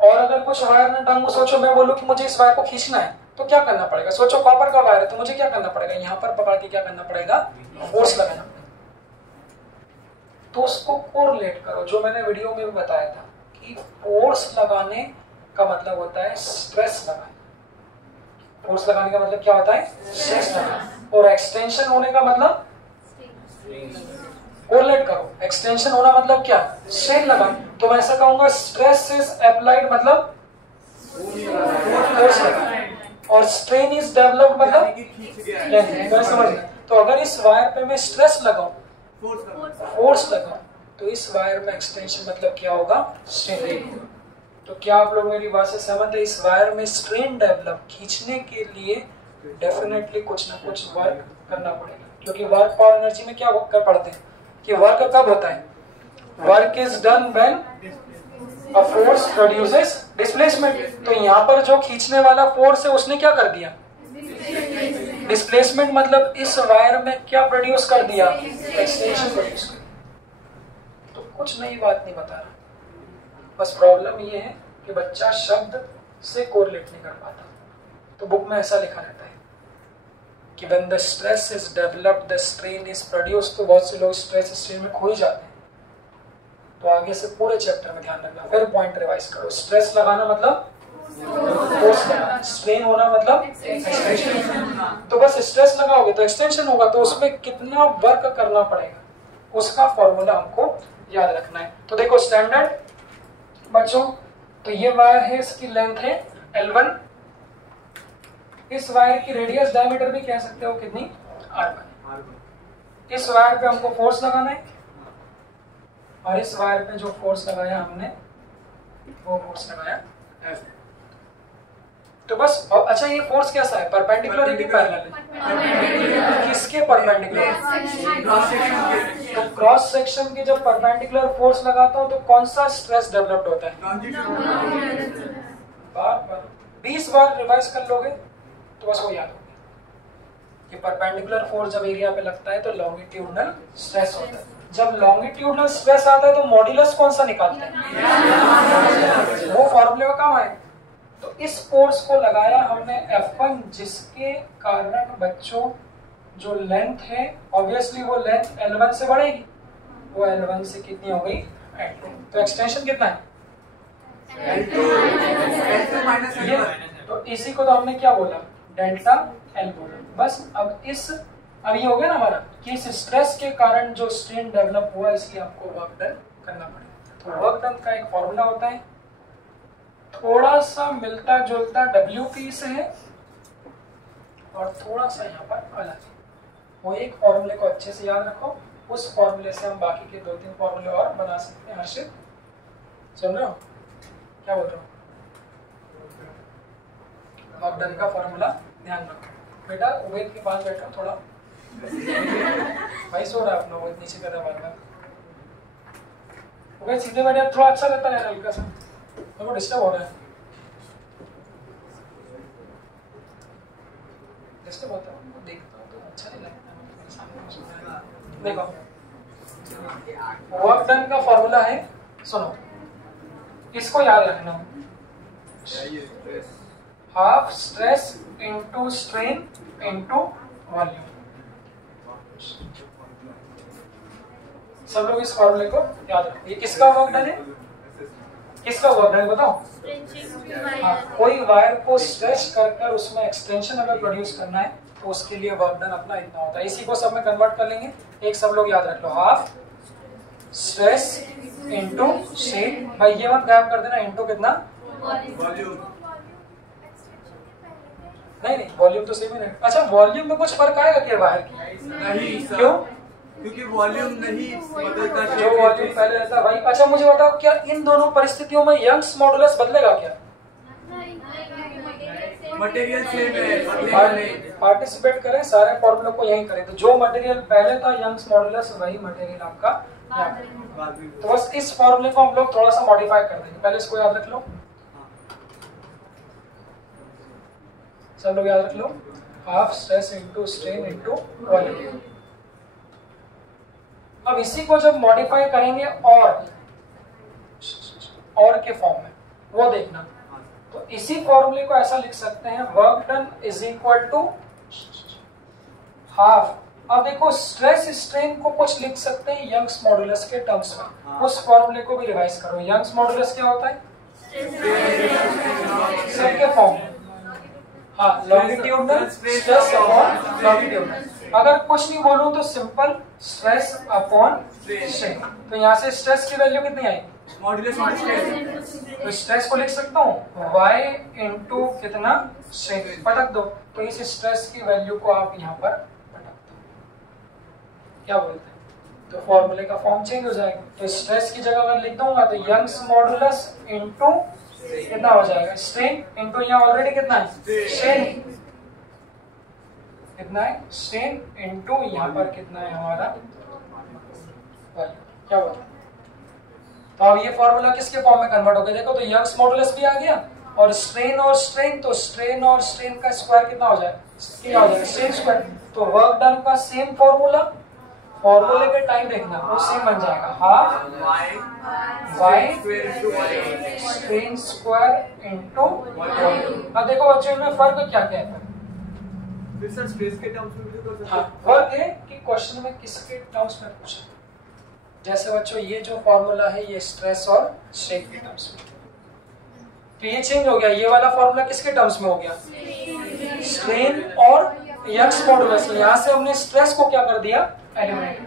और अगर कुछ वायर ना टांगो, सोचो मैं बोलूं कि मुझे इस वायर को खींचना है तो क्या करना पड़ेगा, सोचो कॉपर का वायर है तो मुझे क्या करना पड़ेगा, यहाँ पर पकड़ के क्या करना पड़ेगा, फोर्स लगाना पड़ेगा। तो उसको कोरिलेट करो, जो मैंने वीडियो में भी बताया था कि फोर्स लगाने का मतलब होता है स्ट्रेस लगाना, फोर्स लगाने का मतलब क्या होता है स्ट्रेस लगाना, और एक्सटेंशन होने का मतलब कोरिलेट करो, एक्सटेंशन होना मतलब क्या, स्ट्रेन लगाना। तो मैं ऐसा कहूंगा स्ट्रेस इज अप्लाइड मतलब फोर्स लगाना, और स्ट्रेन इज डेवलप्ड मतलब लेंथ। समझ, तो अगर इस वायर पे मैं स्ट्रेस लगाऊं, फोर्स लगाऊं, तो इस वायर में एक्सटेंशन मतलब क्या होगा, स्ट्रेन। तो क्या आप लोग मेरी बात से सहमत है, इस वायर में स्ट्रेन डेवलप खींचने के लिए डेफिनेटली कुछ ना कुछ वर्क करना पड़ेगा, क्योंकि वर्क और एनर्जी में क्या कर पढ़ते हैं कि वर्क कब होता है, work is done when a force produces displacement. तो यहाँ पर जो खींचने वाला फोर्स है उसने क्या कर दिया, डिस्प्लेसमेंट, मतलब इस वायर में क्या प्रोड्यूस कर दिया, एक्सटेंशन प्रोड्यूस कर दिया। तो कुछ नई बात नहीं बता रहा, बस प्रॉब्लम ये है कि बच्चा शब्द से कोरिलेट नहीं कर पाता। तो बुक में ऐसा लिखा रहता है कि when the stress is developed the strain is produced। तो बहुत से लोग स्ट्रेस स्ट्रेन में खो ही जाते हैं। तो आगे से पूरे चैप्टर में ध्यान रखना, फिर पॉइंट रिवाइज करो। स्ट्रेस लगाना मतलब फोर्स लगाना, स्ट्रेन होना मतलब एक्सटेंशन। तो बस स्ट्रेस लगाओगे तो एक्सटेंशन होगा, तो उसमें कितना वर्क करना पड़ेगा उसका फॉर्मूला हमको याद रखना है। तो देखो स्टैंडर्ड बच्चों, तो ये वायर है, इसकी लेंथ है L1, इस वायर की रेडियस डायमीटर भी कह सकते हो कितनी, R1। इस वायर पे हमको फोर्स लगाना है, और इस वायर पे जो फोर्स लगाया हमने वो फोर्स लगाया F। तो बस, अच्छा ये फोर्स कैसा है, परपेंडिकुलर है कि पैरेलल है, किसके परपेंडिकुलर, तो क्रॉस सेक्शन के जब परपेंडिकुलर फोर्स लगाता हूं तो कौन सा स्ट्रेस डेवलप्ड होता है, बार 20 बार रिवाइज कर लोगे तो बस वो याद होगा कि परपेंडिकुलर फोर्स जब एरिया पे लगता है तो लॉन्गिट्यूडनल स्ट्रेस होता है। जब लॉन्गिट्यूडनल स्ट्रेस आता है तो मॉड्यूलस कौन सा निकालते हैं, वो फॉर्मूले में काम आए। तो इस फोर्स को लगाया हमने F1, जिसके कारण बच्चों जो लेंथ है ऑब्वियसली वो लेंथ L1 से बढ़ेगी, वो L1 से कितनी हो गई L2। तो एक्सटेंशन कितना है ये, तो इसी को तो हमने क्या बोला, डेल्टा L बोला। बस अब ये हो गया ना हमारा कि इस स्ट्रेस के कारण जो स्ट्रेन डेवलप हुआ, इसलिए आपको वर्क डन करना पड़ेगा। तो वर्क डन का एक फॉर्मूला होता है, थोड़ा सा मिलता जुलता WP से है और थोड़ा सा यहाँ पर अलग है। वो एक फॉर्मूले को अच्छे से याद रखो, उस फॉर्मूले से हम बाकी के 2-3 फॉर्मूले और बना सकते हैं। हर्षित सुन रहे हो क्या बोल रहे हो, वर्क डन का फॉर्मूला ध्यान रखो। बेटा उबेद के पास बैठो, थोड़ा भाई सो रहा है अपना, वो नीचे कर रहा है बार-बार। उबेद सीधे बैठे, थोड़ा अच्छा रहता है, हल्का सा वो डिस्टर्ब हो रहा है, डिस्टर्ब होता है, वो देखता हूँ तो अच्छा नहीं लगता सामने। देखो वर्क डन का फॉर्मूला है, सुनो इसको याद रखना, half stress into strain into volume. सब लोग इस फॉर्मूले को याद रखो। ये किसका वर्क डन है, किसका वर्क डन बताओ। हाँ, कोई वायर को स्ट्रेच कर उसमें एक्सटेंशन अगर प्रोड्यूस करना है तो उसके लिए वर्क डन अपना इतना होता है। इसी को सब में कन्वर्ट कर लेंगे, एक सब लोग याद रख लो, हाफ स्ट्रेस इनटू स्ट्रेन। भाई ये मत गायब कर देना, इनटू कितना वॉल्यूम नहीं वॉल्यूम तो सेम ही रहेगा। अच्छा वॉल्यूम में कुछ फर्क आएगा क्या बाहर की? नहीं सर, क्यों? क्योंकि वॉल्यूम नहीं बदलता जो वॉल्यूम पहले रहता भाई। अच्छा मुझे बताओ क्या इन दोनों परिस्थितियों में यंग्स मॉडुलस बदलेगा क्या? मटेरियल सेम है। पार्टिसिपेट करें, सारे फॉर्मूले को यही करें। तो जो मटेरियल पहले था यंग्स मॉडुलस वही मटेरियल आपका यहाँ पे। तो बस इस फॉर्मूले को हम लोग थोड़ा सा मॉडिफाई कर देंगे। पहले इसको याद रख लो, सब लोग याद रख लो, half stress into strain into volume. अब इसी को जब मॉडिफाई करेंगे और के फॉर्म में, वो देखना। तो इसी फॉर्मूले को ऐसा लिख सकते हैं, work done is equal to half. अब देखो स्ट्रेस स्ट्रेन को कुछ लिख सकते हैं यंग्स मॉडुलस के टर्म्स में। उस फॉर्मूले को भी रिवाइज करो। यंग्स मॉडुलस क्या होता है? सबके फॉर्म में, हाँ, लॉन्गिट्यूडनल स्ट्रेस अपॉन लॉन्गिट्यूडनल। अगर कुछ नहीं बोलूं तो सिंपल स्ट्रेस अपॉन स्ट्रेन। तो यहाँ से स्ट्रेस की वैल्यू कितनी आई? तो स्ट्रेस को लिख सकता हूँ y इंटू कितना स्ट्रेन, पटक दो। तो इस स्ट्रेस की वैल्यू को आप यहाँ पर पटक दो, क्या बोलते हैं? तो फॉर्मूले का फॉर्म चेंज हो जाएगा। तो स्ट्रेस की जगह अगर लिख दूंगा तो यंग्स मॉडुलस इंटू कितना हो जाएगा? स्ट्रेन इंटू यहाँ ऑलरेडी कितना है? स्ट्रेन कितना है? स्ट्रेन इंटू यहाँ पर कितना है हमारा? क्या बोलते हैं? तो अब ये फॉर्मूला किसके फॉर्म में कन्वर्ट हो गया? देखो तो यंग्स मॉडुलस भी आ गया और स्ट्रेन, तो स्ट्रेन और स्ट्रेन का स्क्वायर कितना हो जाएगा? क्या हो जाएगा? Strain square. तो वर्क डन का सेम फॉर्मूला, फॉर्मूले के टाइम देखना वो सेम बन जाएगा, half y strain square into volume. अब देखो बच्चों में फर्क क्या क्या है? फिर सर स्ट्रेस के टर्म्स में भी तो कर सकते हाँ, फर्क है कि क्वेश्चन में किसके टर्म्स में पूछा। जैसे बच्चों ये जो फॉर्मूला है ये स्ट्रेस और स्ट्रेन के टर्म्स में, तो ये चेंज हो गया। ये वाला फॉर्मूला किसके टर्म्स में हो गया? स्ट्रेन और यंग्स मॉडुलस। यहाँ से हमने स्ट्रेस को क्या कर दिया? एलिमिनेट।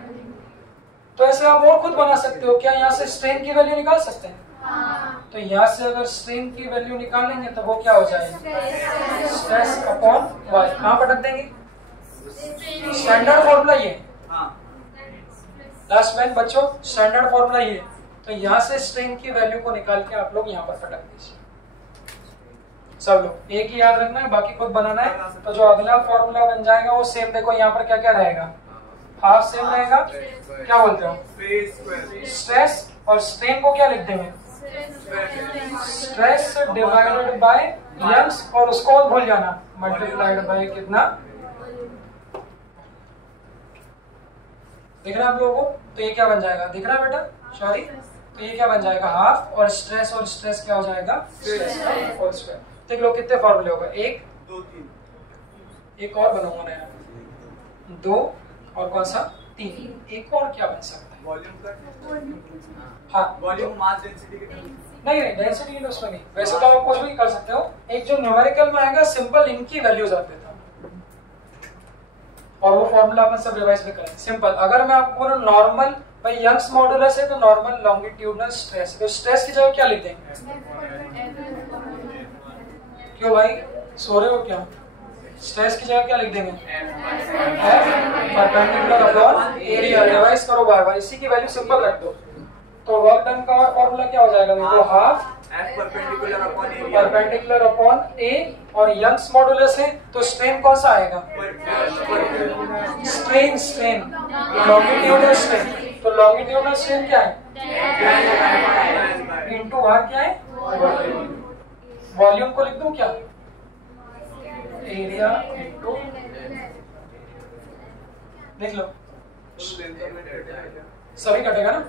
तो ऐसे आप और खुद बना सकते हो। क्या यहाँ से स्ट्रेन की वैल्यू निकाल सकते हैं? तो यहाँ से अगर स्ट्रेन की वैल्यू निकालेंगे तो वो क्या हो जाएगा? Stress upon Y. कहाँ पटक देंगे? स्टैंडर्ड फॉर्मूला ये, लास्ट में बच्चों स्टैंडर्ड फॉर्मूला ये। तो यहाँ से स्ट्रेन की वैल्यू को निकाल के आप लोग यहाँ पर पटक दीजिए। सब लोग एक ही याद रखना है, बाकी खुद बनाना है। तो जो अगला फॉर्मूला बन जाएगा वो सेम। देखो यहाँ पर क्या क्या रहेगा? हाफ सेम रहेगा, क्या बोलते हो? स्ट्रेस और स्ट्रेन को क्या लिख देंगे? स्ट्रेस डिवाइडेड बाय यंग्स, और उसको भूल जाना मल्टीप्लाइड बाय कितना? दिख रहा है आप लोगों को? तो ये क्या बन जाएगा? दिख रहा है बेटा? सॉरी, तो ये क्या बन जाएगा? हाफ और स्ट्रेस क्या हो जाएगा? Whole square. देख लो कितने फॉर्मूले हो गए? 1 2 3, एक और बनाऊंगा नया, 2 और कौन सा? 3। एक और क्या बन सकता है? वॉल्यूम का, हाँ, वॉल्यूम मास डेंसिटी के नहीं डेंसिटी नहीं, उसमें नहीं। वैसे तो आप कुछ भी कर सकते हो। एक जो न्यूमेरिकल में आएगा सिंपल इनकी वैल्यूज आते थे और वो फॉर्मूला अपन सब रिवाइज भी करेंगे। सिंपल अगर मैं आपको बोलूं नॉर्मल, भाई यंग्स मॉडुलस है तो नॉर्मल लॉन्गिट्यूडनल स्ट्रेस, तो स्ट्रेस की जगह क्या लिख देंगे? क्यों भाई सो रहे हो क्या? स्ट्रेस की जगह क्या लिख देंगे? Perpendicular upon area. रिवाइज करो बार बार, इसी की वैल्यू सिंपल रख दो। तो वर्क डन का फॉर्मूला क्या हो जाएगा? देखो हाफ परपेंडिकुलर अपॉन ए, और यंग्स मॉडुलस है तो स्ट्रेन कौन सा आएगा? Strain longitudinal strain. तो लॉन्गिट्यूडनल स्ट्रेन क्या है? इनटू आर क्या है? वॉल्यूम को लिख दूं क्या? एरिया इनटू, लिख लो, सभी कटेगा ना।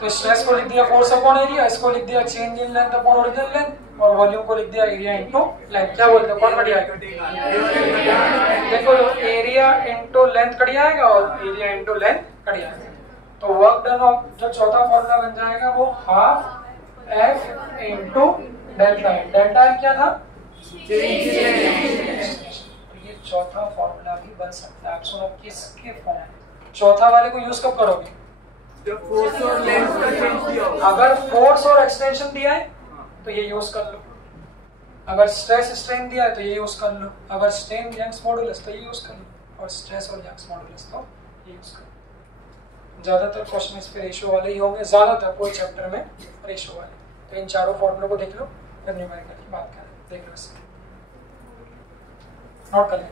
तो स्ट्रेस को लिख दिया फोर्स अपॉन एरिया, इसको लिख दिया change in length upon original length, और वॉल्यूम को लिख दिया एरिया इनटू लेंथ। क्या बोलते हो? कौन कट जाएगा? देखो एरिया इनटू लेंथ कट जाएगा और एरिया इनटू लेंथ कट जाएगा। तो वर्क डन ऑफ जो चौथा फॉर्मूला बन जाएगा वो half F into delta M. Delta M क्या था? तो ये चौथा फॉर्मूला भी बन सकता है। आप सुनो किसके फॉर्म? चौथा वाले को यूज कब करोगे? जब फोर्स और लेंथ का चेंज दिया हो, अगर फोर्स और एक्सटेंशन दिया है तो ये यूज कर लो, अगर स्ट्रेस स्ट्रेन दिया है तो ये यूज कर लो, अगर स्ट्रेन यंग्स मॉडुलस तो ये यूज कर लो, और स्ट्रेस और यंग्स मॉडुलस तो ये यूज कर लो। ज्यादातर क्वेश्चन इस पे रेशियो वाले ही होंगे, ज्यादातर पूरे चैप्टर में रेशियो वाले। तो इन चारों फॉर्मूलों को देख लो, फिर न्यूमेरिकल की बात करें, देख लो इसको नोट कर लो।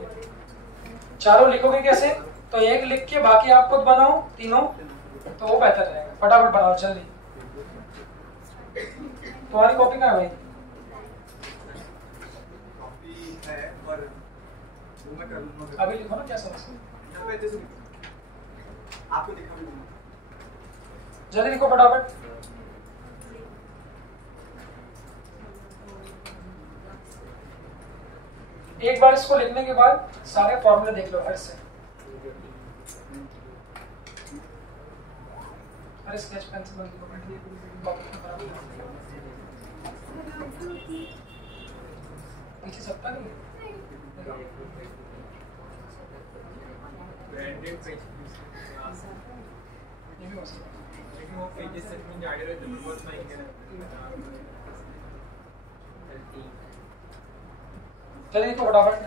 चारों लिखोगे कैसे? तो एक लिख के बाकी आप खुद बनाओ तीनों, तो वो बेहतर रहेगा। फटाफट बनाओ जल्दी। तुम्हारी कॉपी कहाँ है भाई? कॉपी है पर वो मैं कर लूंगा। अभी लिखो ना, क्या समस्या? यहाँ पे जैसे आपको दिखा भी दूंगा। जल्दी लिखो फटाफट। एक बार इसको लिखने के बाद सारे फॉर्मूले देख लो फिर से। अरे स्केच पेन से बंद करो। पीछे सकता नहीं है। ब्रांडेड पेज ये भी हो सकता है। लेकिन वो पेजेस सच में जाके रहते हैं, बहुत महंगे हैं। चलिए लिखो फटाफट।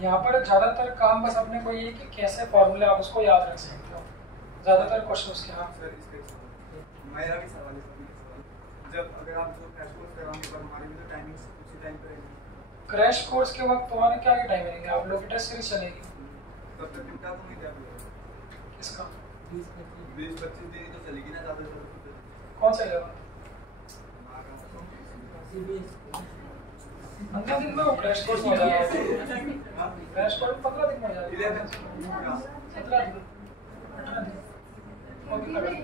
यहाँ पर ज्यादातर काम बस अपने को ये कि कैसे फॉर्मूले आप उसको याद रख सकते हो, ज्यादातर क्वेश्चन उसके। हाँ सर इसका मेरा भी सवाल है सर, जब अगर आप जो क्रैश कोर्स कराओगे पर हमारी भी तो टाइमिंग उसी टाइम पे रहेगी। क्रैश कोर्स के वक्त तुम्हारे क्या टाइम रहेंगे? आप लोग की टेस्ट सीरीज चलेगी तब तक निपटा तो नहीं क्या बोलेगा? किसका? 20-25 दिन तो चलेगी ना ज़्यादा से। कौन सा लेवल? पंद्रह दिन में वो क्रैश कोर्स हो जाएगा। क्रैश कोर्स 15 दिन में हो जाएगा। 17 दिन 18 दिन और कितना करते?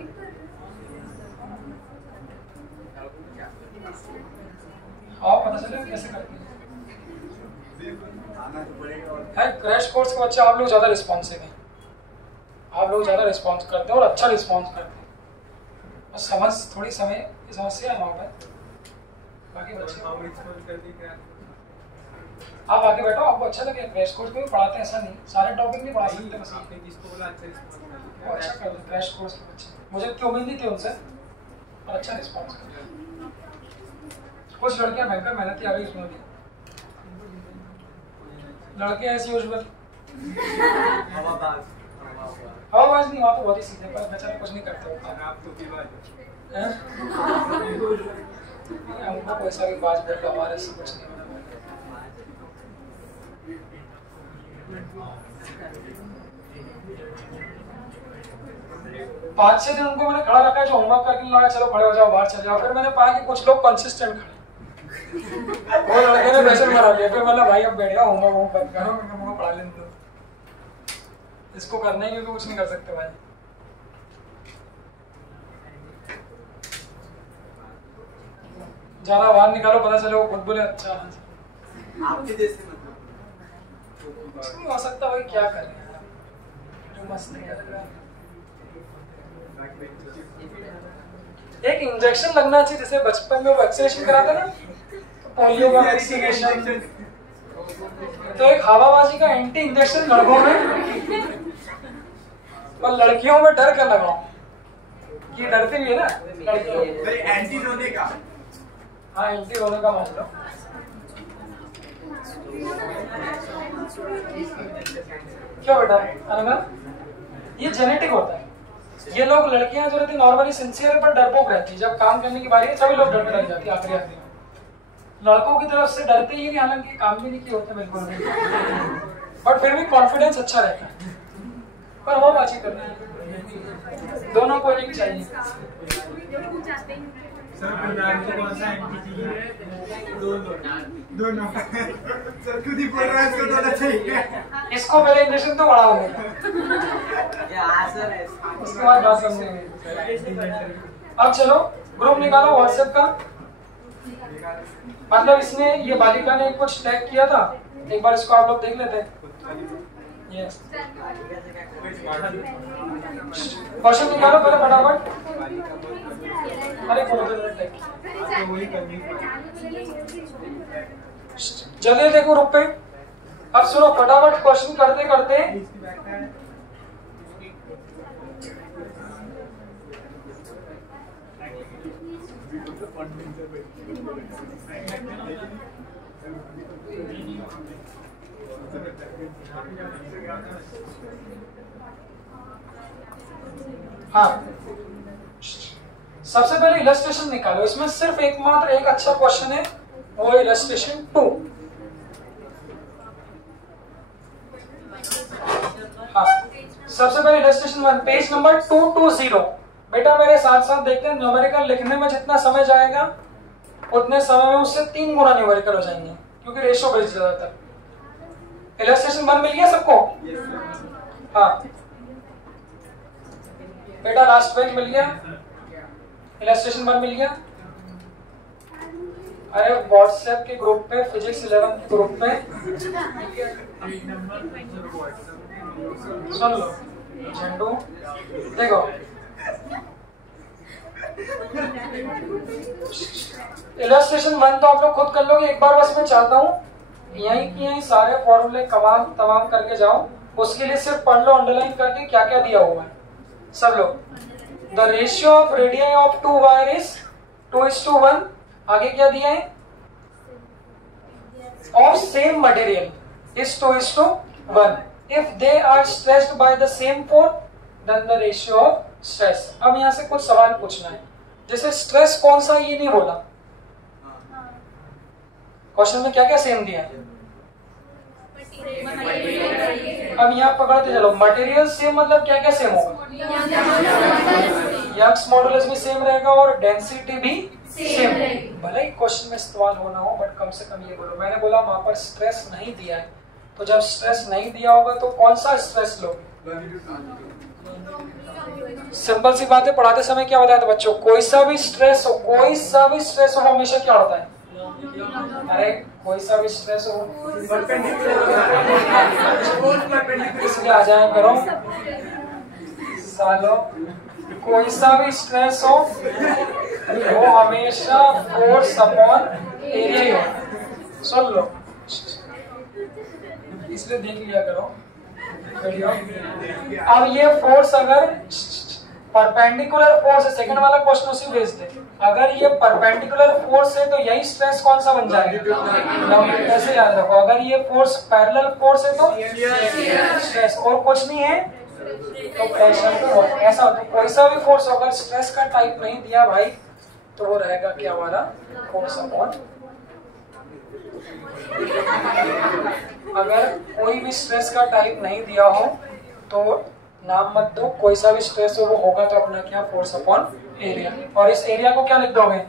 आओ पता चले कैसे करते हैं। आना तो पड़ेगा। और है क्रैश कोर्स के बच्चे आप लोग ज़्यादा रिस्पॉन्सिव हैं, आप लोग ज़्यादा रिस्पॉन्स करते हैं और अच्छा रिस्पॉन्स करते हैं। और समझ थोड़ी समय की समस्या है वहाँ पर। बाकी बच्चे आप आगे बैठो, आपको अच्छा लगे। क्रैश कोर्स में भी पढ़ाते हैं, ऐसा नहीं सारे टॉपिक नहीं पढ़ा सकते, बस वो अच्छा कर दो क्रैश कोर्स के बच्चे। मुझे इतनी उम्मीद नहीं थी उनसे, और अच्छा रिस्पॉन्स कर। कुछ लड़कियां भयंकर मेहनती आ रही उसमें भी, लड़के एज यूजुअल हवाबाज नहीं, वहाँ तो बहुत ही सीधे, पर बेचारे कुछ नहीं करते होता। हमको कोई सा भी बाज बोल लो, हमारे से कुछ नहीं होना। 5-6 दिन उनको मैंने खड़ा रखा है, जो होमवर्क करके लगा चलो खड़े हो जाओ बाहर चले जाओ। फिर मैंने पाया कि कुछ लोग कंसिस्टेंट खड़े, वो लड़के ने प्रेशर मारा दिया। फिर मतलब भाई अब बैठ जाओ, होमवर्क बंद करो, मैं पढ़ा लेने दो, इसको करना ही क्योंकि कुछ नहीं कर सकते भाई। ज्यादा बाहर निकालो, पता चले वो खुद बोले अच्छा आपके जैसे नहीं हो सकता भाई, क्या करें जो मस्त नहीं कर रहा। एक इंजेक्शन लगना चाहिए, जैसे बचपन में वैक्सीनेशन कराते ना, पोलियो का वैक्सीनेशन, तो एक हवाबाजी का एंटी इंजेक्शन लड़कों में और लड़कियों में डर कर लगाओ। ये डरती भी है ना लड़कियों, एंटी रोने का। हाँ एंटी रोने का मान लो। क्या बेटा अनगा, ये जेनेटिक होता है। ये लोग लड़कियां जो रहती नॉर्मली सिंसियर पर डरपोक रहती है, जब काम करने की बारी है सभी लोग डरने लग जाती है आखिरी आखिरी में। लड़कों की तरफ से डरते ही नहीं, हालांकि काम भी नहीं किए होते बिल्कुल नहीं, बट फिर भी कॉन्फिडेंस अच्छा रहता है। पर वो बातचीत करनी है, दोनों को एक चाहिए। सर कौन सा एंटी चाहिए? दोनों सर खुद ही बोल रहा है इसको दोनों चाहिए। इसको पहले इंजेक्शन तो बड़ा होगा, उसके बाद बात समझेंगे। अब चलो ग्रुप निकालो व्हाट्सएप का, मतलब इसने ये बालिका ने कुछ टैग किया था, एक बार इसको आप लोग देख लेते हैं। यस क्वेश्चन निकालो पहले फटाफट। अरे जल्दी देखो ग्रुप पे। अब सुनो फटाफट क्वेश्चन करते करते हाँ सबसे पहले इलस्ट्रेशन निकालो। इसमें सिर्फ एकमात्र एक अच्छा क्वेश्चन है, वो है इलस्ट्रेशन 2। हाँ सबसे पहले इलस्ट्रेशन 1 पेज नंबर 220। बेटा मेरे साथ साथ देखते हैं, न्यूमेरिकल लिखने में जितना समय जाएगा उतने समय में उससे 3 गुना न्यूमेरिकल हो जाएंगे, क्योंकि रेशियो बेस्ड ज्यादातर। इलस्ट्रेशन 1 मिल गया सबको? हाँ बेटा लास्ट पेज मिल गया, इलस्ट्रेशन 1 मिल गया। अरे व्हाट्सएप के ग्रुप पे, फिजिक्स 11 के ग्रुप पे सुन लो झंडू। देखो इलस्ट्रेशन 1 तो आप लोग खुद कर लोगे, एक बार बस मैं चाहता हूँ यहीं सारे फॉर्मूले तमाम करके जाओ। उसके लिए सिर्फ पढ़ लो अंडरलाइन करके क्या क्या दिया हुआ है सब लोग। The ratio of radius of 2 wire is 2:1। आगे क्या दिया है? Of same material is 2:1। If they are stressed by the same force then the ratio of stress. अब यहाँ से कुछ सवाल पूछना है, जैसे स्ट्रेस कौन सा ये नहीं बोला, क्वेश्चन में क्या क्या सेम दिया है। अब यहाँ पकड़ते चलो, मटेरियल सेम मतलब क्या क्या सेम होगा? यंग्स मॉडुलस भी सेम रहेगा और डेंसिटी भी सेम रहेगी। भले ही क्वेश्चन में इस्तेमाल होना हो, बट कम से कम ये बोलो। मैंने बोला वहां पर स्ट्रेस नहीं दिया है, तो जब स्ट्रेस नहीं दिया होगा तो कौन सा स्ट्रेस लोगे? सिंपल सी बात है, पढ़ाते समय क्या बताया था बच्चों? कोई सा भी स्ट्रेस हो हमेशा क्या होता है? अरे कोई सा भी स्ट्रेस हो इसलिए आ जाए करो सालो। कोई सा भी स्ट्रेस हो वो हमेशा फोर्स अपॉन एरिया हो। सुन लो इसलिए देख लिया करो। अब ये फोर्स अगर परपेंडिकुलर फोर्स है, सेकंड वाला क्वेश्चन उसी बेस्ड है। अगर ये परपेंडिकुलर फोर्स है तो यही स्ट्रेस कौन सा बन जाएगा? कैसे याद रखो, अगर ये फोर्स पैरेलल फोर्स है तो स्ट्रेस, और कुछ नहीं है तो प्रेशर तो ऐसा होता है। कोई सा भी फोर्स अगर स्ट्रेस का टाइप नहीं दिया भाई तो वो रहेगा क्या हमारा? Force upon. अगर कोई भी स्ट्रेस का टाइप नहीं दिया हो तो नाम मत दो, कोई सा भी स्ट्रेस हो वो होगा तो अपना क्या? Force upon area. और इस एरिया को क्या लिख दोगे?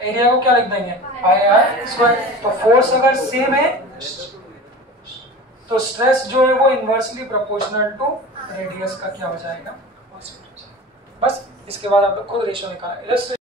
एरिया को क्या लिख देंगे? पाई आर स्क्वायर। तो फोर्स अगर सेम है तो स्ट्रेस जो है वो इनवर्सली प्रोपोर्शनल टू रेडियस का क्या हो जाएगा? बस इसके बाद आप लोग खुद रेशियो निकालें।